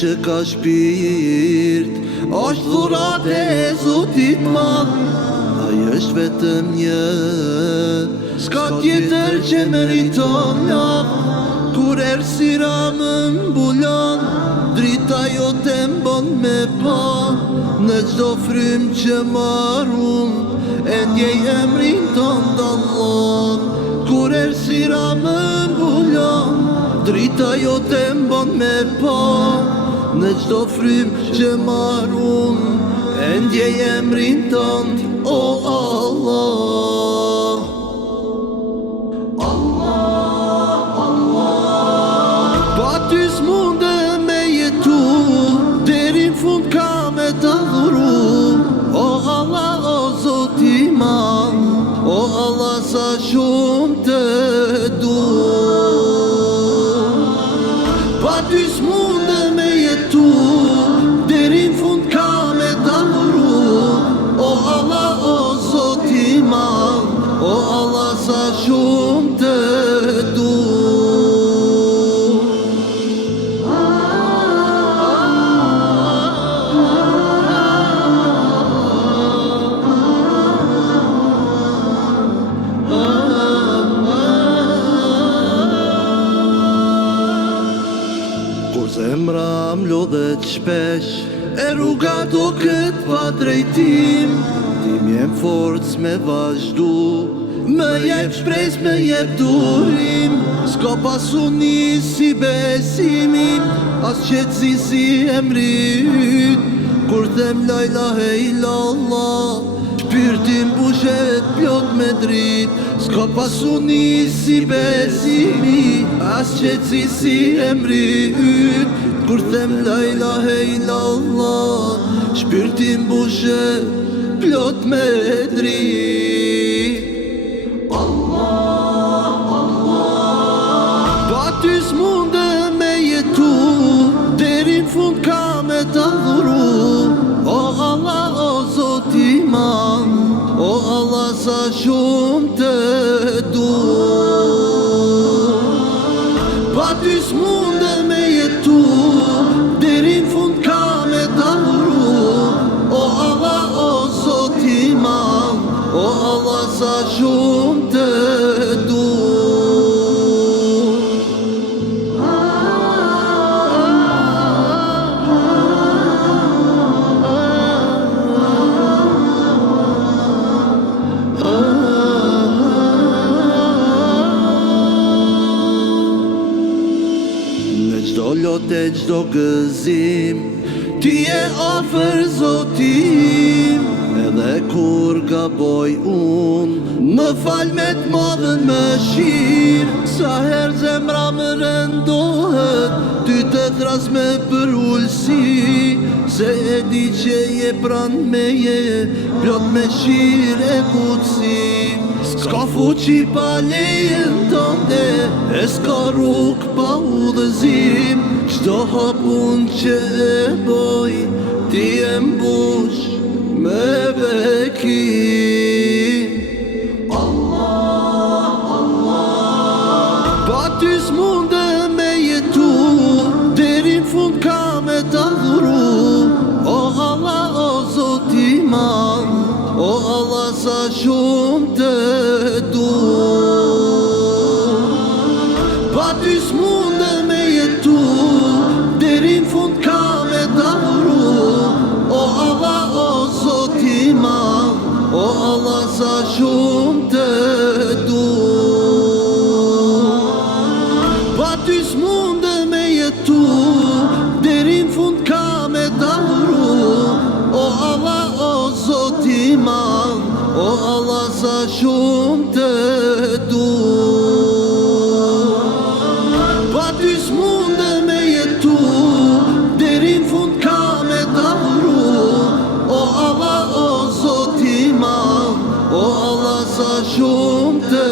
që ka shpirt është dhurat e Zotit madh. Ai është vetëm një, s'ka tjetër që meriton laf. Kur errësira më mbulon, drita jote m'bon me pa. Në çdo frym që marrum, e ndjej emrin ton d'Allah. Kur errësira më mbulon, drita jote m'bon me pa. Në çdo frym që marrum, e ndjej emrin ton, o Allah. Pa ty s'munde me jetu, deri n'fund ka me t'adhuru. O Allah, o Zoti madh, o Allah sa shumë të du. Pa ty s'munde me jetu, deri n'fund ka me t'adhuru. O Allah, o Zoti madh, o Allah sa shumë të du. Zemra m'lodhet shpesh, e rruga do këtë pa drejtim. Ti m'jem forcë me vazhdu, më jep shpresë, më jep durim. S'ka pasu një si besimi, as qetësi si emri yt. Kur them la ilahe illallah, shpirtin bushet plot me drit. S'ka pasu një si besimi, as qetësi si emri yt. Kur them la ilahe illallah, shpirtin bushet plot me drit. Pa ty s'munde me jetu, deri n'fund ka me t'adhuru. O Allah, o Zoti madh, o Allah sa shumë të du. Pa ty s'munde me jetu, deri n'fund ka me t'adhuru. O Allah, o Zoti madh, o Allah sa shumë të du. Çdo lotë, çdo gëzim, ti e afër Zotim. Edhe kur gaboj unë, më fal me t'madhen mëshirë. Sa her zemra më rëndohet, ty të thras me për ullësi. Se e di që je pran meje, plot me shirë e butësi. S'ka fuqi pa lejen tënde, e s'ka rrugë pa udhëzim. Çdo hapun që e boj, ti e mbush me bekim. Pa ty s'munde me jetu, deri n'fund ka me t'adhuru. O Allah, o Zoti madh, o Allah sa shumë të du. Pa ty s'munde me jetu, deri n'fund ka me t'adhuru. O Allah, o Zoti madh, o Allah sa shumë të du. Pa ty s'munde me jetu, deri n'fund ka me t'adhuru. O Allah, o Zoti madh, o Allah sa shumë të du. Pa ty s'munde me jetu, deri n'fund ka me t'adhuru. O Allah, o Zoti madh, o Allah sa shumë të